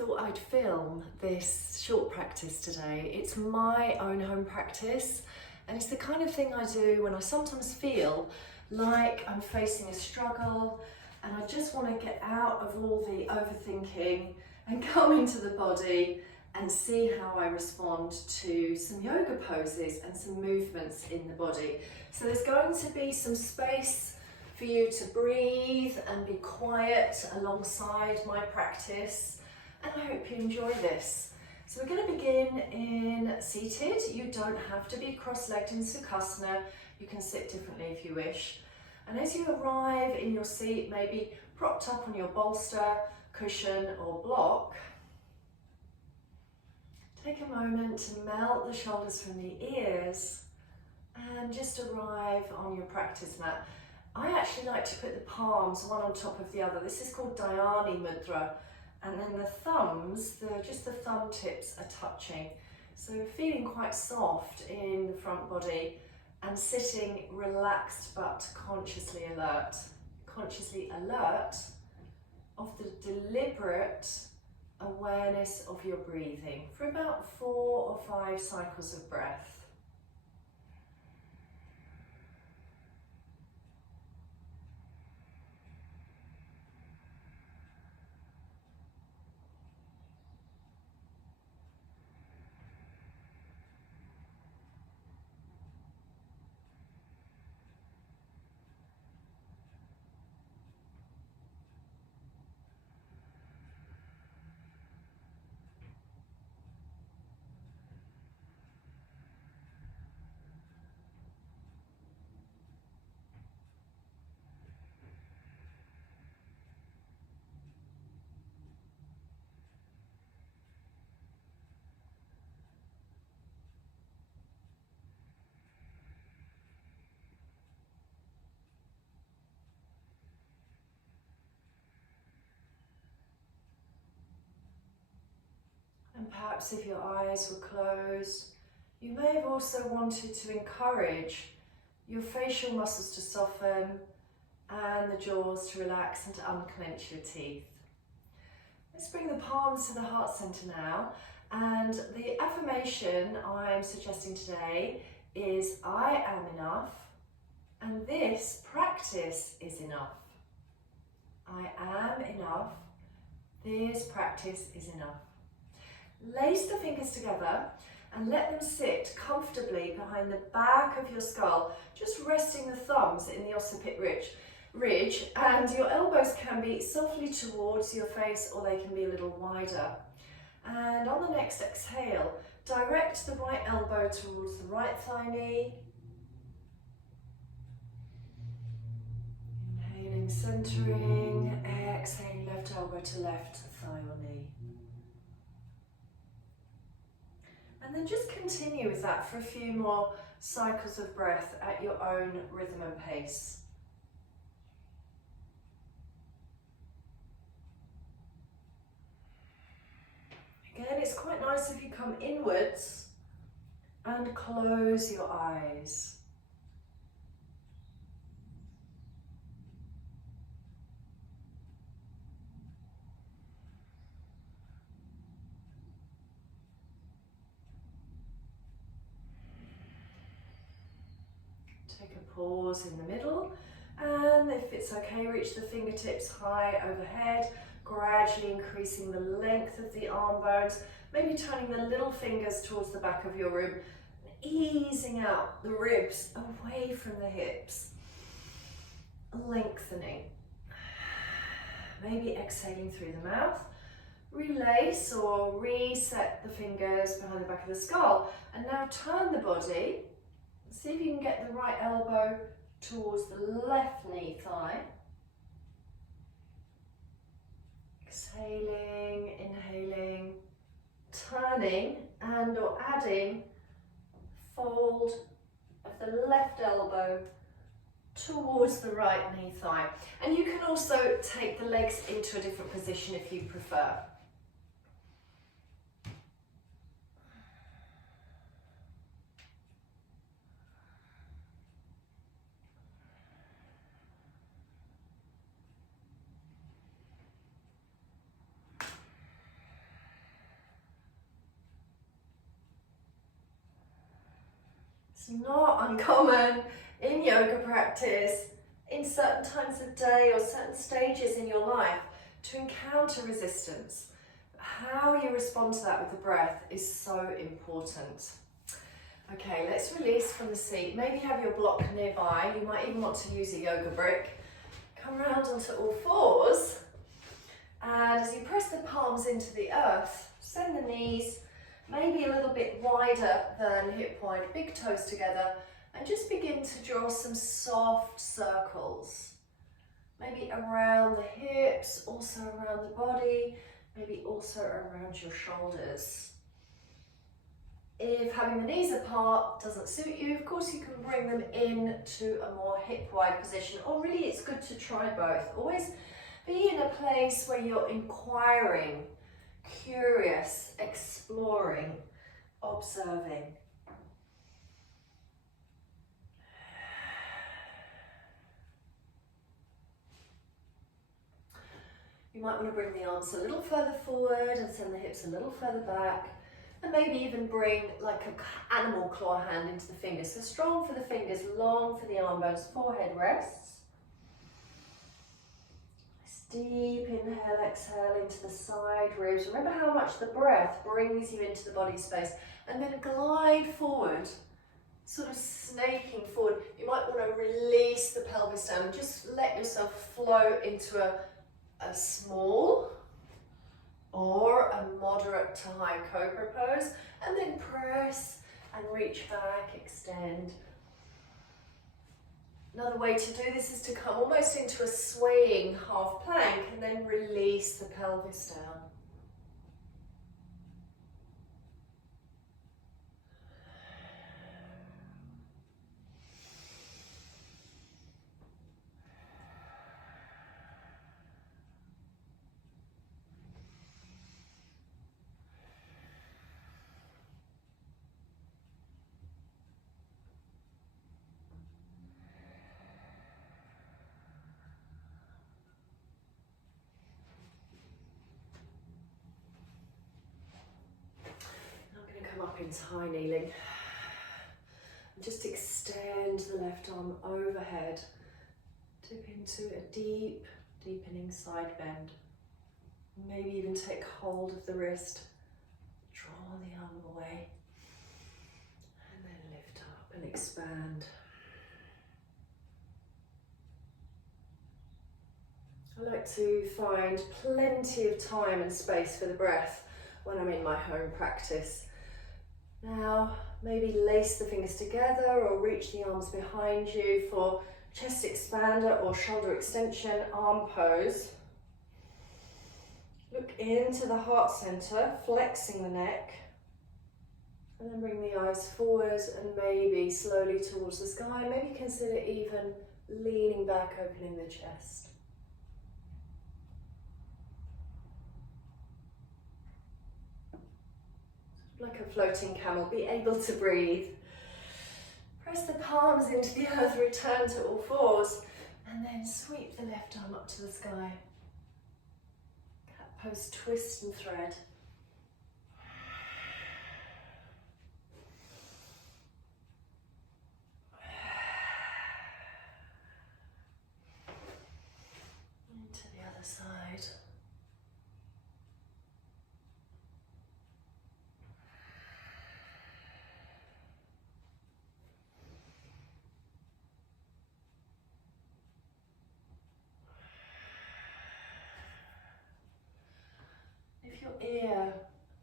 thought I'd film this short practice today. It's my own home practice, and it's the kind of thing I do when I sometimes feel like I'm facing a struggle and I just want to get out of all the overthinking and come into the body and see how I respond to some yoga poses and some movements in the body. So there's going to be some space for you to breathe and be quiet alongside my practice, and I hope you enjoy this. So we're going to begin in seated. You don't have to be cross-legged in Sukhasana. You can sit differently if you wish. And as you arrive in your seat, maybe propped up on your bolster, cushion or block, take a moment to melt the shoulders from the ears and just arrive on your practice mat. I actually like to put the palms one on top of the other. This is called Dhyani Mudra. And then the thumbs, just the thumb tips are touching. So feeling quite soft in the front body and sitting relaxed but consciously alert. Consciously alert of the deliberate awareness of your breathing for about 4 or 5 cycles of breath. And perhaps if your eyes were closed, you may have also wanted to encourage your facial muscles to soften and the jaws to relax and to unclench your teeth. Let's bring the palms to the heart center now, and the affirmation I'm suggesting today is I am enough and this practice is enough. I am enough, this practice is enough. Lace the fingers together and let them sit comfortably behind the back of your skull, just resting the thumbs in the occiput ridge, and your elbows can be softly towards your face or they can be a little wider. And on the next exhale, direct the right elbow towards the right thigh knee. Inhaling, centering, exhaling, left elbow to left thigh or knee. And then just continue with that for a few more cycles of breath at your own rhythm and pace. Again, it's quite nice if you come inwards and close your eyes. Take a pause in the middle, and if it's okay, reach the fingertips high overhead, gradually increasing the length of the arm bones, maybe turning the little fingers towards the back of your rib, easing out the ribs away from the hips, lengthening. Maybe exhaling through the mouth. Relace or reset the fingers behind the back of the skull, and now turn the body. See if you can get the right elbow towards the left knee thigh. Exhaling, inhaling, turning and or adding fold of the left elbow towards the right knee thigh. And you can also take the legs into a different position if you prefer. It's not uncommon in yoga practice, in certain times of day or certain stages in your life, to encounter resistance. How you respond to that with the breath is so important. Okay, let's release from the seat. Maybe have your block nearby. You might even want to use a yoga brick. Come round onto all fours. And as you press the palms into the earth, send the knees maybe a little bit wider than hip wide, big toes together, and just begin to draw some soft circles. Maybe around the hips, also around the body, maybe also around your shoulders. If having the knees apart doesn't suit you, of course you can bring them into a more hip wide position, or really it's good to try both. Always be in a place where you're inquiring, curious, exploring, observing. You might want to bring the arms a little further forward and send the hips a little further back, and maybe even bring like an animal claw hand into the fingers. So strong for the fingers, long for the arm bones, forehead rests. Deep inhale, exhale into the side ribs. Remember how much the breath brings you into the body space, and then glide forward, sort of snaking forward. You might want to release the pelvis down and just let yourself flow into a small or a moderate to high cobra pose, and then press and reach back, extend. Another way to do this is to come almost into a swaying half plank and then release the pelvis down. Up into high kneeling. And just extend the left arm overhead. Dip into a deep, deepening side bend. Maybe even take hold of the wrist. Draw the arm away. And then lift up and expand. I like to find plenty of time and space for the breath when I'm in my home practice. Now, maybe lace the fingers together or reach the arms behind you for chest expander or shoulder extension, arm pose. Look into the heart center, flexing the neck. And then bring the eyes forward and maybe slowly towards the sky. Maybe consider even leaning back, opening the chest. Like a floating camel, be able to breathe. Press the palms into the earth, return to all fours, and then sweep the left arm up to the sky. Cat pose, twist and thread. Into the other side. Ear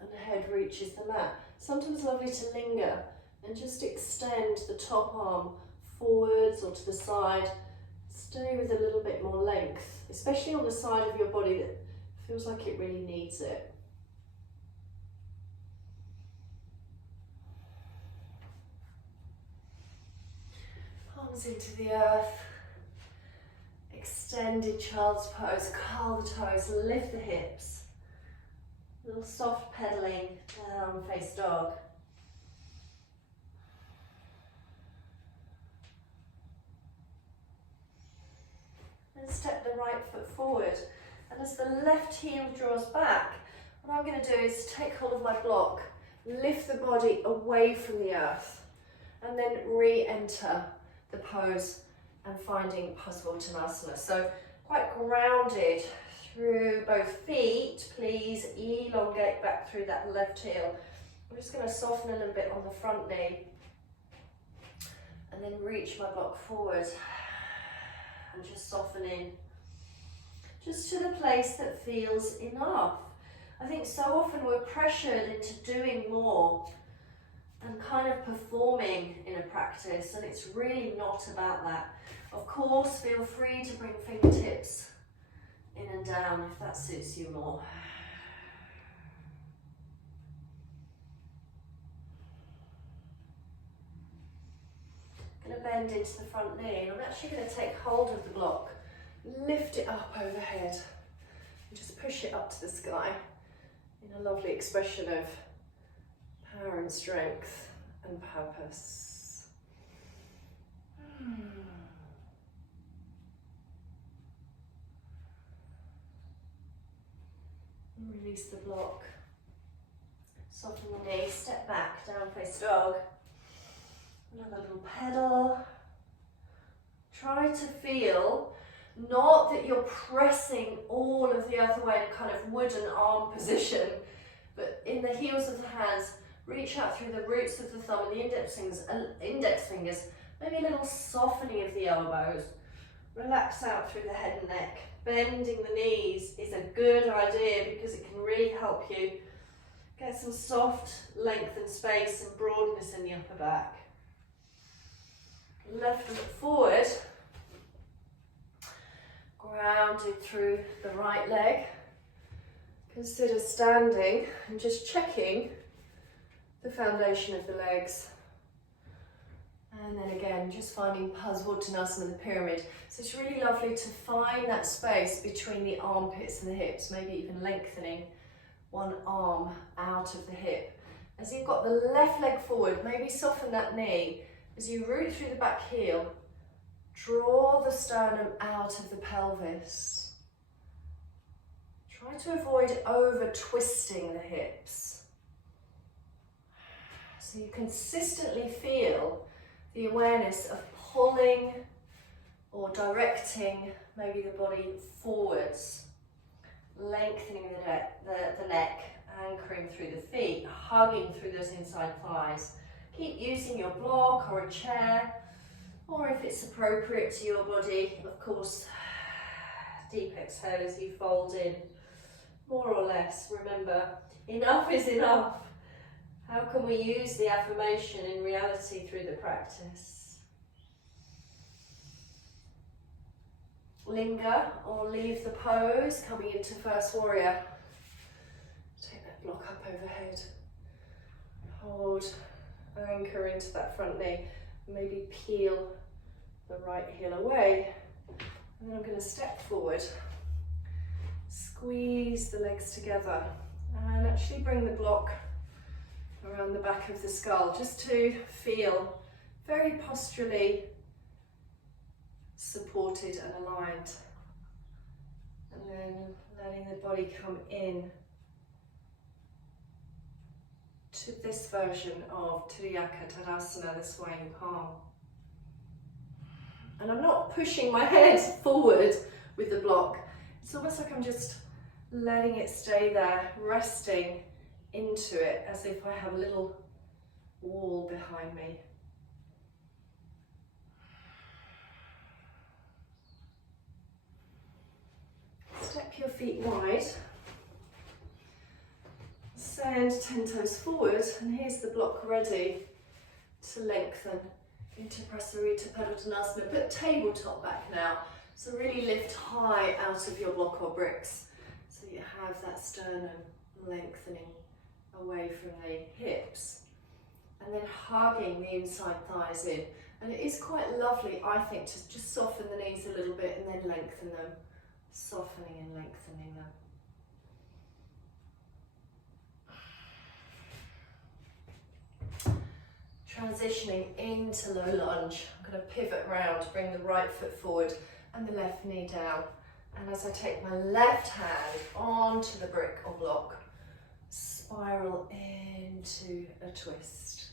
and head reaches the mat. Sometimes lovely to linger and just extend the top arm forwards or to the side. Stay with a little bit more length, especially on the side of your body that feels like it really needs it. Palms into the earth. Extended child's pose. Curl the toes, lift the hips. Little soft pedaling down, face dog. And step the right foot forward. And as the left heel draws back, what I'm going to do is take hold of my block, lift the body away from the earth, and then re-enter the pose and finding Parsvottanasana. So quite grounded through both feet. Please elongate back through that left heel. I'm just going to soften a little bit on the front knee and then reach my block forward and just soften in, just to the place that feels enough. I think so often we're pressured into doing more and kind of performing in a practice, and it's really not about that. Of course, feel free to bring fingertips in and down if that suits you more. I'm going to bend into the front knee, and I'm actually going to take hold of the block, lift it up overhead, and just push it up to the sky in a lovely expression of power and strength and purpose. Release the block. Soften the knee, step back, down face dog. Another little pedal. Try to feel, not that you're pressing all of the other way in kind of wooden arm position, but in the heels of the hands, reach out through the roots of the thumb and the index fingers, maybe a little softening of the elbows. Relax out through the head and neck. Bending the knees is a good idea because it can really help you get some soft length and space and broadness in the upper back. Left foot forward, grounded through the right leg. Consider standing and just checking the foundation of the legs. And then again, just finding Parsvottanasana, the pyramid. So it's really lovely to find that space between the armpits and the hips, maybe even lengthening one arm out of the hip. As you've got the left leg forward, maybe soften that knee. As you root through the back heel, draw the sternum out of the pelvis. Try to avoid over twisting the hips. So you consistently feel the awareness of pulling or directing maybe the body forwards, lengthening the neck, anchoring through the feet, hugging through those inside thighs. Keep using your block or a chair, or if it's appropriate to your body, of course, deep exhale as you fold in, more or less. Remember, enough is enough. How can we use the affirmation in reality through the practice? Linger or leave the pose, coming into first warrior. Take that block up overhead. Hold, anchor into that front knee. Maybe peel the right heel away. And then I'm going to step forward. Squeeze the legs together and actually bring the block around the back of the skull, just to feel very posturally supported and aligned. And then letting the body come in to this version of Triaka Tadasana, the swaying palm. And I'm not pushing my head forward with the block. It's almost like I'm just letting it stay there, resting into it as if I have a little wall behind me. Step your feet wide. Send 10 toes forward, and here's the block ready to lengthen into Prasarita Padottanasana. Put tabletop back now, so really lift high out of your block or bricks, so you have that sternum lengthening away from the hips, and then hugging the inside thighs in. And it is quite lovely, I think, to just soften the knees a little bit and then lengthen them, softening and lengthening them. Transitioning into low lunge, I'm going to pivot round, bring the right foot forward and the left knee down. And as I take my left hand onto the brick or block, spiral into a twist.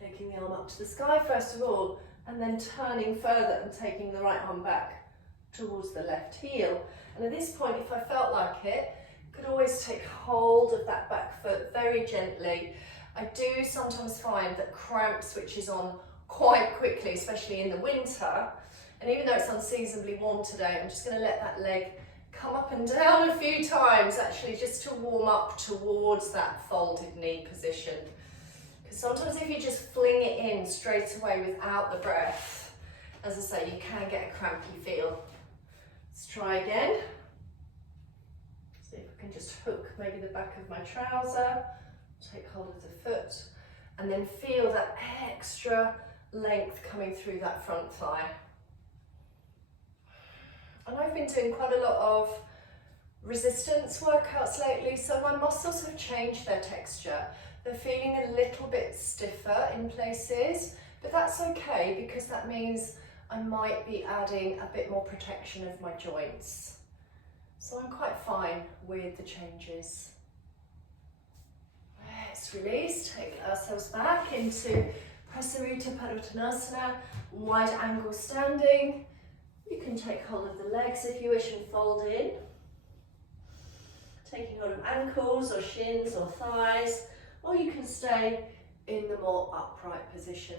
Taking the arm up to the sky first of all, and then turning further and taking the right arm back towards the left heel. And at this point, if I felt like it, I could always take hold of that back foot very gently. I do sometimes find that cramp switches on quite quickly, especially in the winter. And even though it's unseasonably warm today, I'm just going to let that leg come up and down a few times, actually just to warm up towards that folded knee position. Because sometimes if you just fling it in straight away without the breath, as I say, you can get a crampy feel. Let's try again. See if I can just hook maybe the back of my trouser, take hold of the foot, and then feel that extra length coming through that front thigh. And I've been doing quite a lot of resistance workouts lately, so my muscles have changed their texture. They're feeling a little bit stiffer in places, but that's okay because that means I might be adding a bit more protection of my joints. So I'm quite fine with the changes. Let's release, take ourselves back into Prasarita Padottanasana, wide angle standing. You can take hold of the legs if you wish and fold in. Taking hold of ankles or shins or thighs, or you can stay in the more upright position.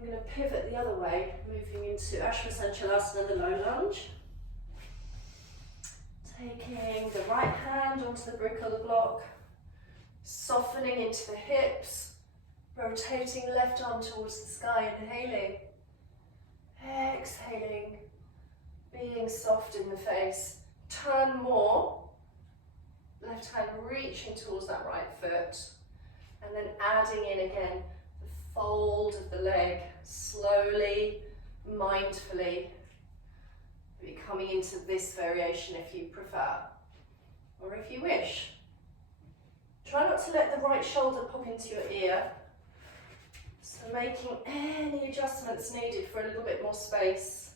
I'm going to pivot the other way, moving into Ashwasanchalasana, the low lunge. Taking the right hand onto the brick or the block, softening into the hips, rotating left arm towards the sky, inhaling, exhaling, being soft in the face. Turn more, left hand reaching towards that right foot, and then adding in again the fold of the leg, slowly, mindfully, coming into this variation if you prefer, or if you wish. Try not to let the right shoulder pop into your ear, so making any adjustments needed for a little bit more space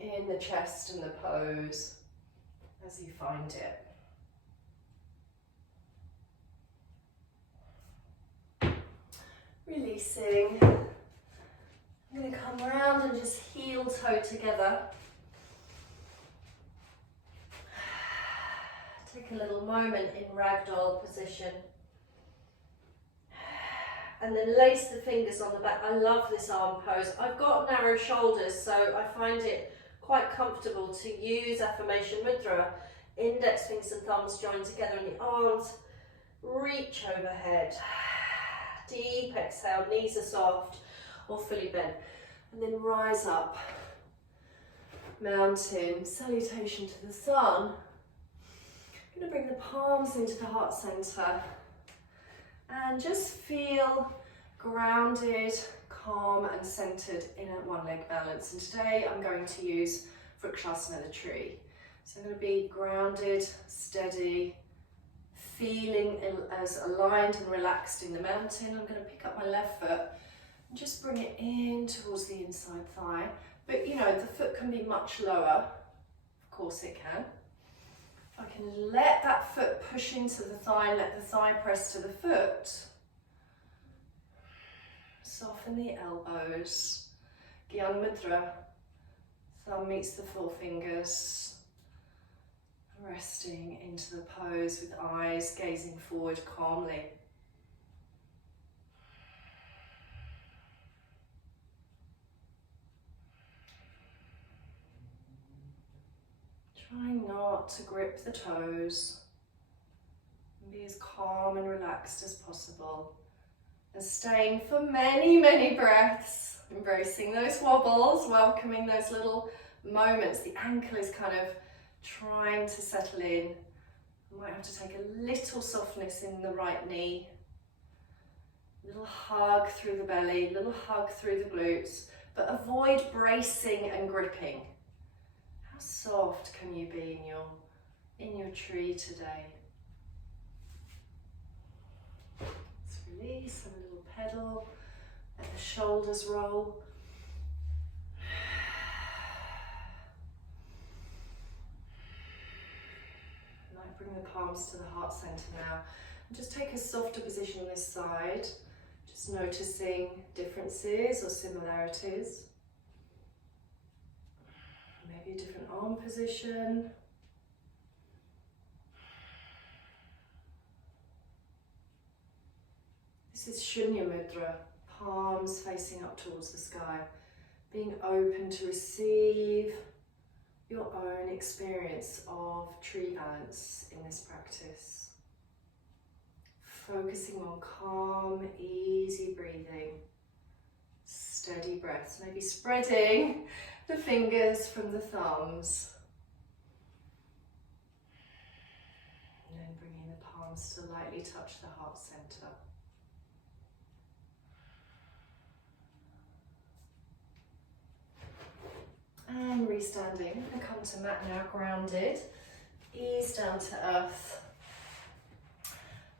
in the chest and the pose as you find it. Releasing. I'm going to come around and just heel toe together. Take a little moment in ragdoll position. And then lace the fingers on the back. I love this arm pose. I've got narrow shoulders, so I find it quite comfortable to use affirmation mudra. Index fingers and thumbs joined together in the arms. Reach overhead. Deep exhale, knees are soft or fully bent. And then rise up. Mountain, salutation to the sun. I'm going to bring the palms into the heart center and just feel grounded, calm and centered in a one leg balance. And today I'm going to use Vrikshasana, the tree. So I'm going to be grounded, steady, feeling as aligned and relaxed in the mountain. I'm going to pick up my left foot and just bring it in towards the inside thigh. But you know, the foot can be much lower. Of course it can. I can let that foot push into the thigh, let the thigh press to the foot. Soften the elbows. Gyan Mudra. Thumb meets the forefingers. Resting into the pose with eyes gazing forward calmly. Trying not to grip the toes, and be as calm and relaxed as possible, and staying for many, many breaths, embracing those wobbles, welcoming those little moments. The ankle is kind of trying to settle in. I might have to take a little softness in the right knee, a little hug through the belly, a little hug through the glutes, but avoid bracing and gripping. How soft can you be in your tree today? Let's release, and a little pedal, let the shoulders roll. And I bring the palms to the heart center now. And just take a softer position on this side. Just noticing differences or similarities. Maybe a different arm position. This is Shunya Mudra, palms facing up towards the sky, being open to receive your own experience of tree balance in this practice. Focusing on calm, easy breathing, steady breaths, maybe spreading the fingers from the thumbs. And then bringing the palms to lightly touch the heart center. And restanding, and come to mat now, grounded. Ease down to earth.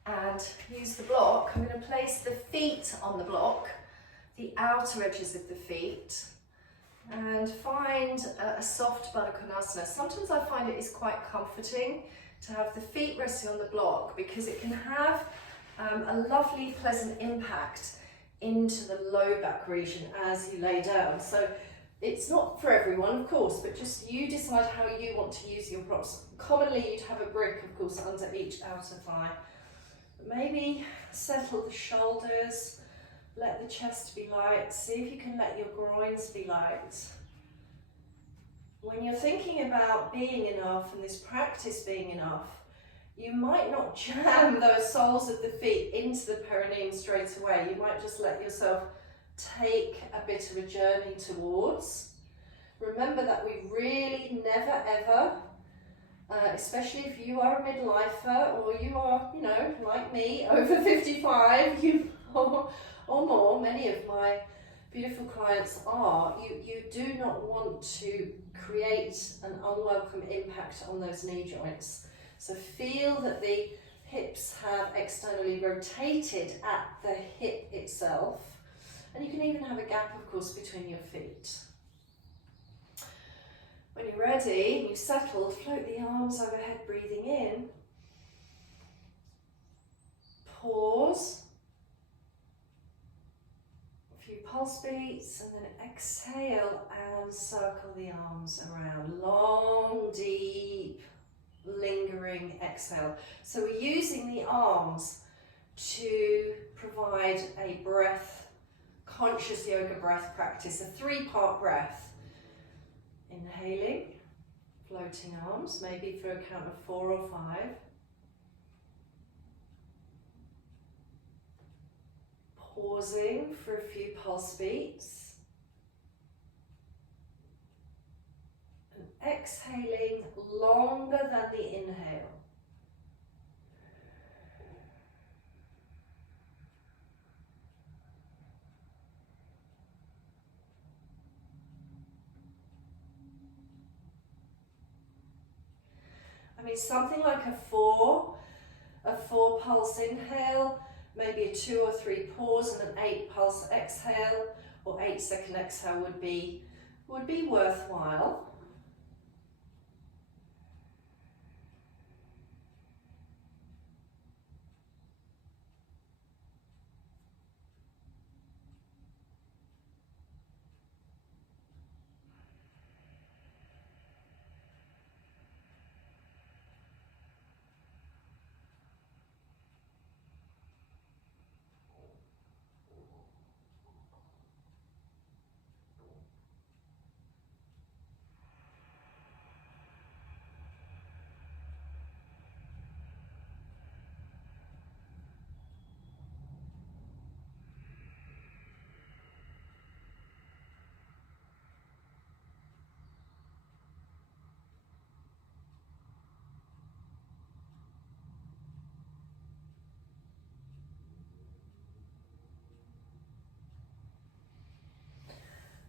And use the block. I'm going to place the feet on the block, the outer edges of the feet, and find a soft Baddha Konasana. Sometimes I find it is quite comforting to have the feet resting on the block because it can have a lovely, pleasant impact into the low back region as you lay down. So it's not for everyone, of course, but just you decide how you want to use your props. Commonly, you'd have a brick, of course, under each outer thigh. But maybe settle the shoulders, let the chest be light. See if you can let your groins be light. When you're thinking about being enough and this practice being enough, you might not jam those soles of the feet into the perineum straight away. You might just let yourself take a bit of a journey towards. Remember that we really never ever, especially if you are a midlifer or you are, you know, like me, over 55, or more, many of my beautiful clients are, you do not want to create an unwelcome impact on those knee joints. So feel that the hips have externally rotated at the hip itself. And you can even have a gap, of course, between your feet. When you're ready and you've settled, float the arms overhead, breathing in. Pause. A few pulse beats, and then exhale and circle the arms around. Long, deep, lingering exhale. So we're using the arms to provide a breath, conscious yoga breath practice, a 3-part breath. Inhaling, floating arms, maybe for a count of 4 or 5. Pausing for a few pulse beats. And exhaling longer than the inhale. I mean, something like a 4 pulse inhale, maybe a 2 or 3 pause and an 8 pulse exhale, or 8-second exhale would be worthwhile.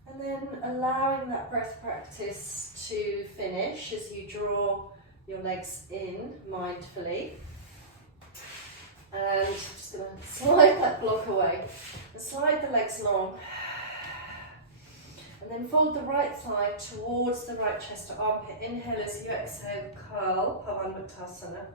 And then allowing that breath practice to finish as you draw your legs in mindfully. And I'm just going to slide that block away and slide the legs long. And then fold the right thigh towards the right chest or armpit. Inhale as you exhale, curl, Pavanmuktasana.